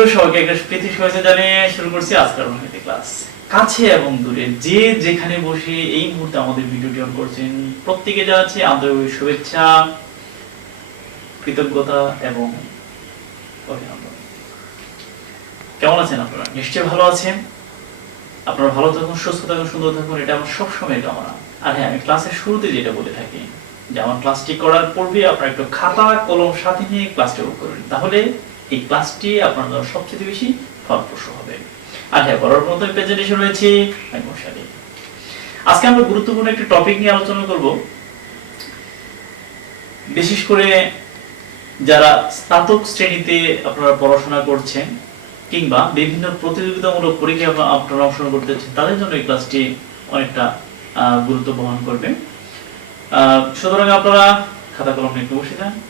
সুপ্রিয় সবাইকে একটা প্রীতি শুভেচ্ছা জানিয়ে শুরু করছি আজকের অনুভূতি ক্লাস কাছে এবং দূরে, যে যেখানে বসে এই মুহূর্তে আমাদের ভিডিওটি অন করছেন, প্রত্যেকে জানাচ্ছি আন্তরিক শুভেচ্ছা, কৃতজ্ঞতা এবং অভিনন্দন। কেমন আছেন আপনারা? নিশ্চয়ই ভালো আছেন। আপনারা ভালো থাকুন, সুস্থ থাকুন, সুন্দর থাকুন, এটা আমার সবসময় কামনা। আর হ্যাঁ আমি ক্লাসের শুরুতে যেটা বলে থাকি, যে আমার ক্লাসটি করার পূর্বে আপনারা একটু খাতা, কলম, সাথে নিয়ে ক্লাসটি করুন তাহলে এই ক্লাসটি আপনার সবচেয়ে বেশি ফলপ্রসূ হবে। আর হ্যাঁ বড় মতো প্রেজেন্টেশন রয়েছে, আমি মশারি আজকে আমরা গুরুত্বপূর্ণ একটি টপিক নিয়ে আলোচনা করব। বিশেষ করে যারা স্নাতক শ্রেণীতে আপনারা পড়াশোনা করছেন কিংবা বিভিন্ন প্রতিযোগিতামূলক পরীক্ষায় আপনা- আপনারা অংশগ্রহণ করতে চাচ্ছেন তাদের জন্য এই ক্লাসটি অনেকটা গুরুত্ব বহন করবে। সুতরাং আপনারা খাতা কলম নিয়ে বসে যান।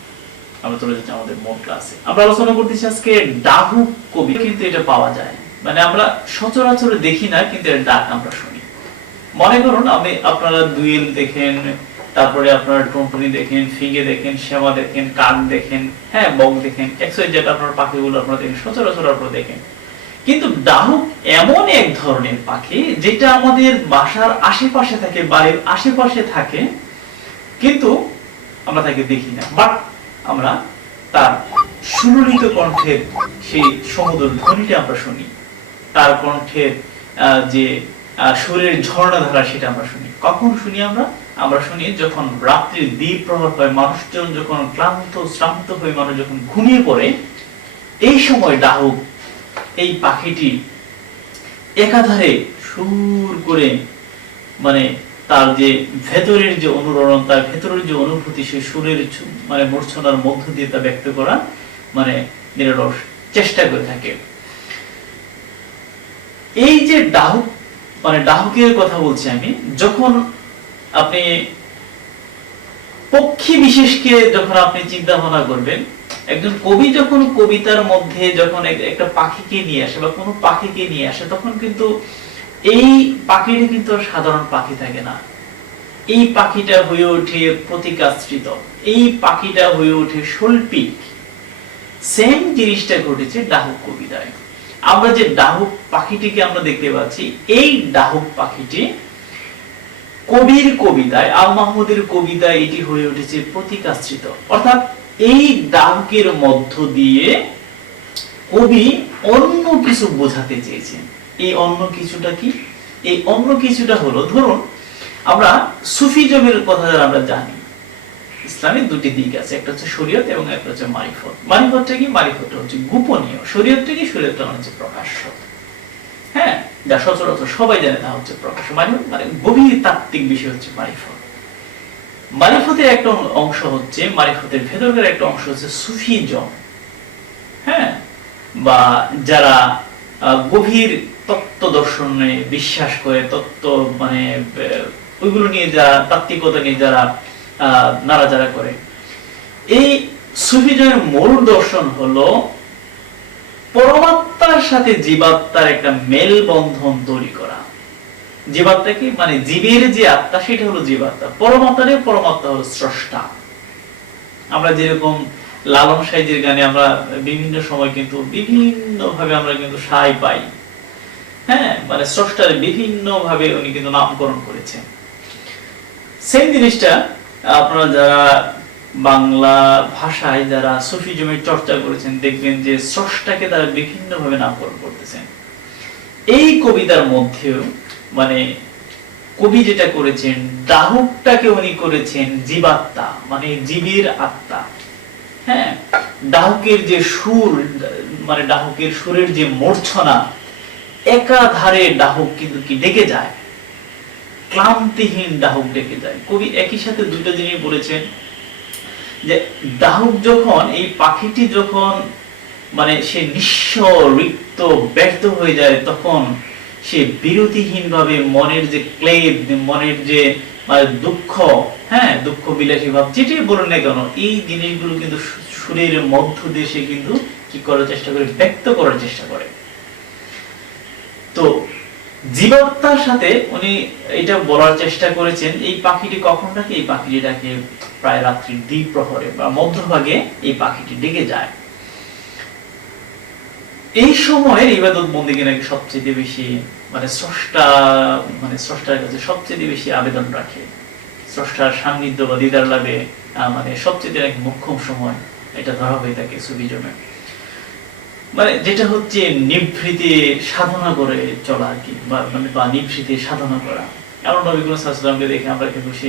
আমরা চলে যাচ্ছি আমাদের ক্লাসে আমরা আলোচনা করতেছি আজকে কবি, কিন্তু এটা পাওয়া যায় মানে আমরা সচরাচর দেখি না, কিন্তু এর ডাক আমরা শুনি। মনে করুন আপনারা দুয়েল দেখেন, তারপরে টুনটুনি দেখেন দেখেন, শ্যামা দেখেন দেখেন হ্যাঁ বক দেখেন এক্সওয়াই যেটা আপনার পাখিগুলো আপনারা দেখেন, সচরাচর আপনারা দেখেন। কিন্তু ডাহুক এমন এক ধরনের পাখি, যেটা আমাদের বাসার আশেপাশে থাকে, বাড়ির আশেপাশে থাকে, কিন্তু আমরা তাকে দেখি না। বাট আমরা তার সুললিত কণ্ঠের সেই সমুদ্র ধ্বনিটা আমরা শুনি। তার কণ্ঠের যে সুরের ঝর্ণাধারা সেটা আমরা শুনি। কখন শুনি আমরা? আমরা শুনি যখন রাত্রির দ্বীপ প্রভাব হয়, মানুষজন যখন ক্লান্ত, শ্রান্ত হয়ে মানুষ যখন ঘুমিয়ে পড়ে, এই সময় ডাহুক এই পাখিটি একাধারে সুর করে মানে তার যে ভেতরের যে অনুরণন, তার ভেতরের যে অনুভূতি সেই সুরের মানে মূর্ছনার মধ্য দিয়ে তা ব্যক্ত করা মানে নিরলস চেষ্টা করে থাকে। এই যে ডাহুক মানে ডাহুকের কথা বলছি আমি, যখন আপনি পক্ষী বিশেষকে যখন আপনি চিন্তা ভাবনা করবেন, একজন কবি যখন কবিতার মধ্যে যখন এক- একটা পাখিকে নিয়ে আসে বা কোনো পাখিকে নিয়ে আসে, তখন কিন্তু এই পাখিটা কিন্তু সাধারণ পাখি থাকে না। এই পাখিটা হয়ে ওঠে প্রতিকাশ্রিত। এই পাখিটা হয়ে ওঠে শৈল্পিক। সেম জিনিসটা ঘটেছে ডাহুক কবিতায়। আমরা যে ডাহুক পাখিটিকে আমরা দেখতে পাচ্ছি, এই ডাহুক পাখিটি কবির কবিতায়, আল মাহমুদের কবিতায় এটি হয়ে উঠেছে প্রতিকাশ্রিত। অর্থাৎ এই ডাহুকের মধ্য দিয়ে কবি অন্য কিছু বোঝাতে চেয়েছেন। এই অন্য কিছুটা কি? এই অন্য কিছুটা হলো, ধরুন, আমরা সুফিজমের কথা যারা আমরা জানি। ইসলামের দুটি দিক আছে, একটা হচ্ছে শরীয়ত এবং একটা হচ্ছে মারিফত। মারিফতটা কি? মারিফতটা হচ্ছে গোপনীয়। শরীয়তটা কি? শরীয়তটা মানে হচ্ছে প্রকাশ্য। হ্যাঁ? যা সচরাচর সবাই জানে তা হচ্ছে প্রকাশ্য। মারিফত মানে গভীর তাত্ত্বিক বিষয় হচ্ছে মারিফত। মারিফতের একটা অংশ হচ্ছে, মারিফতের ভেতরের একটা অংশ হচ্ছে সুফিজম হ্যাঁ? বা যারা গভীর তত্ত্ব দর্শনে বিশ্বাস করে তত্ত্ব মানে ওইগুলো নিয়ে যারা তাত্ত্বিকতা নিয়ে যারা আহ, নাড়াচাড়া করে। এই সুফিজমের মূল দর্শন হলো পরমাত্মার সাথে জীবাত্মার একটা মেলবন্ধন তৈরি করা। জীবাত্মা কি? মানে জীবের যে আত্মা সেটা হলো জীবাত্মা। পরমাত্মারে পরমাত্মা হলো স্রষ্টা। আমরা যেরকম লালন সাইজের গানে আমরা বিভিন্ন সময় কিন্তু বিভিন্ন ভাবে আমরা কিন্তু সাই পাই। হ্যাঁ মানে স্রষ্টার বিভিন্ন ভাবে উনি কিন্তু নামকরণ করেছেন। সেম জিনিসটা আপনারা যারা বাংলা ভাষায় যারা সুফিজমের চর্চা করেছেন, দেখবেন যে স্রষ্টাকে তারা বিভিন্ন ভাবে নামকরণ করতেছেন। এই কবিতার মধ্যেও মানে কবি যেটা করেছেন ডাহুকটাকে উনি করেছেন জীবাত্মা মানে জীবের আত্মা। হ্যাঁ ডাহুকের যে সুর মানে ডাহুকের সুরের যে মূর্ছনা, একাধারে ডাহুক কিন্তু কি ডেকে যায়? ক্লান্তিহীন ডাহুক ডেকে যায়। কবি একই সাথে দুটো জিনিস বলেছেন, যে ডাহুক যখন, এই পাখিটি যখন মানে সে নিঃস্ব রিক্ত ব্যর্থ হয়ে যায়, তখন সে বিরতিহীন ভাবে মনের যে ক্লেদ, মনের যে মানে দুঃখ হ্যাঁ দুঃখ বিলাসী ভাব যেটাই বলুন না কেন, এই জিনিসগুলো কিন্তু সুরের মধ্য দেশে কিন্তু কি করার চেষ্টা করে? ব্যক্ত করার চেষ্টা করে। তো জীবাত্মার সাথে উনি এটা বলার চেষ্টা করেছেন, এই পাখিটি কখন ডাকে? এই পাখিটি ডাকে প্রায় রাত্রি দ্বীপ প্রহরে বা মধ্যভাগে এই পাখিটি ডেকে যায়। এই সময়ের ইবাদত বন্দিকে নাকি সবচেয়ে বেশি মানে স্রষ্টা মানে স্রষ্টার কাছে সবচেয়ে বেশি আবেদন রাখে। স্রষ্টার সান্নিধ্য বা দিদার লাভে মানে সবচেয়ে নাকি মোক্ষম সময় এটা ধরা হয়ে থাকে সুবিজমে মানে যেটা হচ্ছে নিভৃতে সাধনা করে চলা আর কি মানে বা নিভৃতে সাধনা করা। আমরা নবী করিম সাল্লাল্লাহু দেখে আমরা কিন্তু সে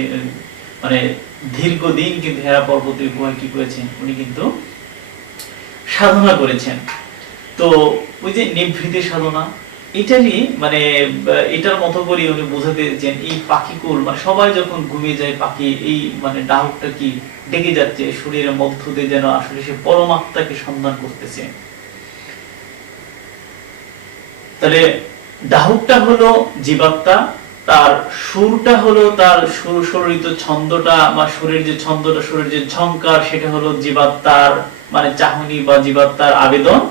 মানে দীর্ঘদিন কিন্তু হেরা পর্বতের গুহায় কি করেছেন? উনি কিন্তু সাধনা করেছেন। তো ওই যে নিভৃতে সাধনা এটারই মানে এটার মতো করে উনি বোঝাতে চেয়েছেন, এই পাখিকুল মানে সবাই যখন ঘুমিয়ে যায় পাখি, এই মানে ডাহুকটা কি ডেকে যাচ্ছে, শরীরের মধ্য দিয়ে যেন আসলে সে পরমাত্মাকে সন্ধান করতেছে। তাহলে ডাহুকটা হলো জীবাত্মা, তার সুরটা হলো তার সুর সুরিত ছন্দটা, বা সুরের যে ছন্দটা, সুরের যে ঝংকার, সেটা হলো জীবাত্মার মানে চাহনি বা জীবাত্মার আবেদন,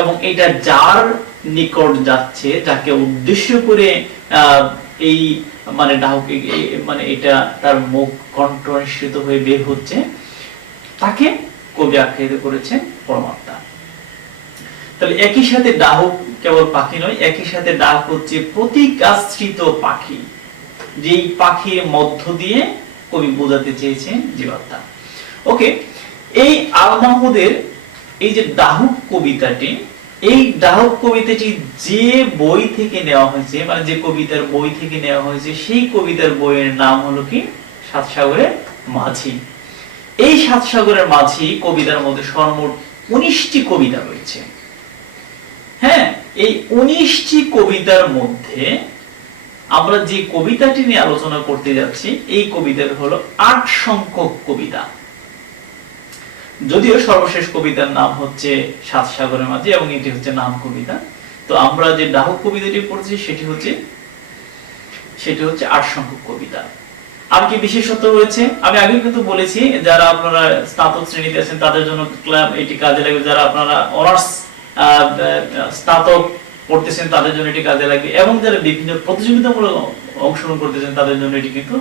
এবং এটা যার নিকট যাচ্ছে, যাকে উদ্দেশ্য করে এই মানে ডাহুক মানে এটা তার মুখ কণ্ঠ হয়ে বের হচ্ছে, তাকে কবি আখ্যায়িত করেছেন পরমাত্মা। তাহলে একই সাথে ডাহুক কেবল পাখি নয়, একই সাথে ডাক হচ্ছে প্রতীক আশ্রিত পাখি, যেই পাখির মধ্য দিয়ে কবি বোঝাতে চেয়েছেন জীবাত্মা। ওকে, এই আল মাহমুদের এই যে ডাহুক কবিতাটি এই ডাহুক কবিতাটি যে বই থেকে নেওয়া হয়েছে মানে যে কবিতার বই থেকে নেওয়া হয়েছে, সেই কবিতার বইয়ের নাম হলো কি? সাত সাগরের মাঝি। এই সাত সাগরের মাঝি কবিতার মধ্যে সর্বমোট উনিশটি কবিতা রয়েছে। হ্যাঁ এই উনিশটি কবিতার মধ্যে আমরা যে কবিতাটি নিয়ে আলোচনা করতে যাচ্ছি, এই কবিতার হলো আট সংখ্যক কবিতা। যদিও সর্বশেষ কবিতার নাম হচ্ছে সাত সাগরের মাঝে এবং এটি হচ্ছে নাম কবিতা। তো আমরা যে ডাহক কবিতাটি পড়ছি, সেটি হচ্ছে সেটি হচ্ছে আট সংখ্যক কবিতা। আর কি বিশেষত্ব রয়েছে? আমি আগে কিন্তু বলেছি, যারা আপনারা স্নাতক শ্রেণীতে আছেন, তাদের জন্য ক্লাব এটি কাজে লাগবে। যারা আপনারা অনার্স স্নাতক পড়তেছেন, তাদের জন্য এটি কাজে লাগবে। এবং যারা বিভিন্ন প্রতিযোগিতামূলক অংশগ্রহণ করতেছেন, তাদের জন্য এটি কিন্তু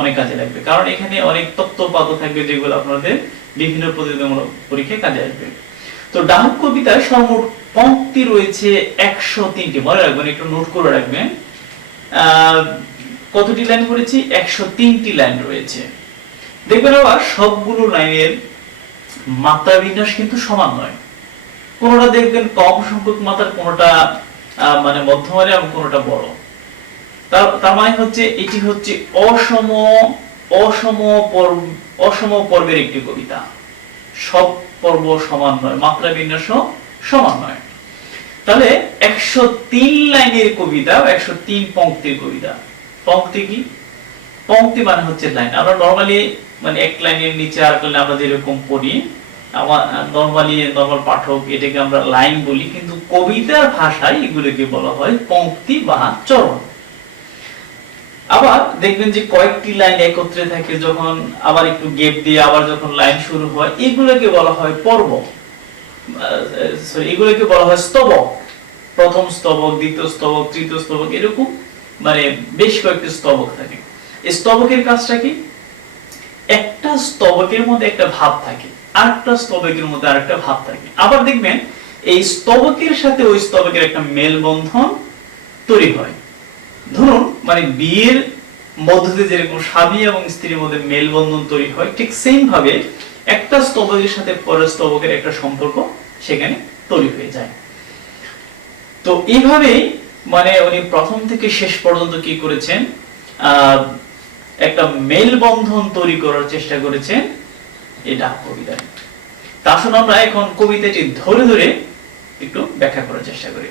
অনেক কাজে লাগবে। কারণ এখানে অনেক তত্ত্ব থাকবে যেগুলো আপনাদের বিভিন্ন প্রতিযোগিতামূলক পরীক্ষায় কাজে আসবে। তো ডাহুক কবিতায় সর্বমোট পঙ্ক্তি রয়েছে একশো তিনটি। মনে রাখবেন, একটু নোট করে রাখবেন। কতটি লাইন পড়েছি একশো তিনটি লাইন রয়েছে। দেখবেন আবার সবগুলো লাইনের মাত্রা বিন্যাস কিন্তু সমান নয়। কোনটা দেখবেন কম সংখ্যক মাত্রার, কোনটা মানে মধ্যমানে এবং কোনটা বড়। তার মানে হচ্ছে, এটি হচ্ছে অসম অসম পর্ব, অসম পর্বের একটি কবিতা। সব পর্ব সমান নয়, মাত্রা বিন্যাসও সমান নয়। তাহলে একশো তিন লাইনের কবিতা, একশো তিন পঙ্ক্তির কবিতা। পঙ্ক্তি কি? পঙ্ক্তি মানে হচ্ছে লাইন। আমরা নর্মালি মানে এক লাইনের নিচে আর লাইন আমরা যেরকম পড়ি, আমার নরমালি নরমাল পাঠক এটাকে আমরা লাইন বলি, কিন্তু কবিতার ভাষায় এগুলোকে বলা হয় পঙ্ক্তি বা চরণ। আবার দেখবেন যে কয়েকটি লাইন একত্রে থাকে যখন আবার একটু গেপ দিয়ে আবার যখন লাইন শুরু হয়, এগুলোকে বলা হয় পর্ব। এগুলোকে বলা হয় স্তবক। প্রথম স্তবক, দ্বিতীয় স্তবক, তৃতীয় স্তবক এরকম মানে বেশ কয়েকটি স্তবক থাকে। এই স্তবকের কাজটা কি? একটা স্তবকের মধ্যে একটা ভাব থাকে, আরেকটা স্তবকের মধ্যে আরেকটা ভাব থাকে। আবার দেখবেন এই স্তবকের সাথে ওই স্তবকের একটা মেলবন্ধন তৈরি হয়। ধরুন মানে বিয়ের মধ্য যেরকম স্বামী এবং স্ত্রীর মধ্যে মেলবন্ধন তৈরি হয়, ঠিক সেম ভাবে একটা স্তবকের সাথে পরের স্তবকের একটা সম্পর্ক সেখানে তৈরি হয়ে যায়। তো এইভাবেই মানে উনি প্রথম থেকে শেষ পর্যন্ত কি করেছেন? একটা মেলবন্ধন তৈরি করার চেষ্টা করেছেন এটা কবিতায় তা আসুন আমরা এখন কবিতাটি ধরে ধরে একটু ব্যাখ্যা করার চেষ্টা করি।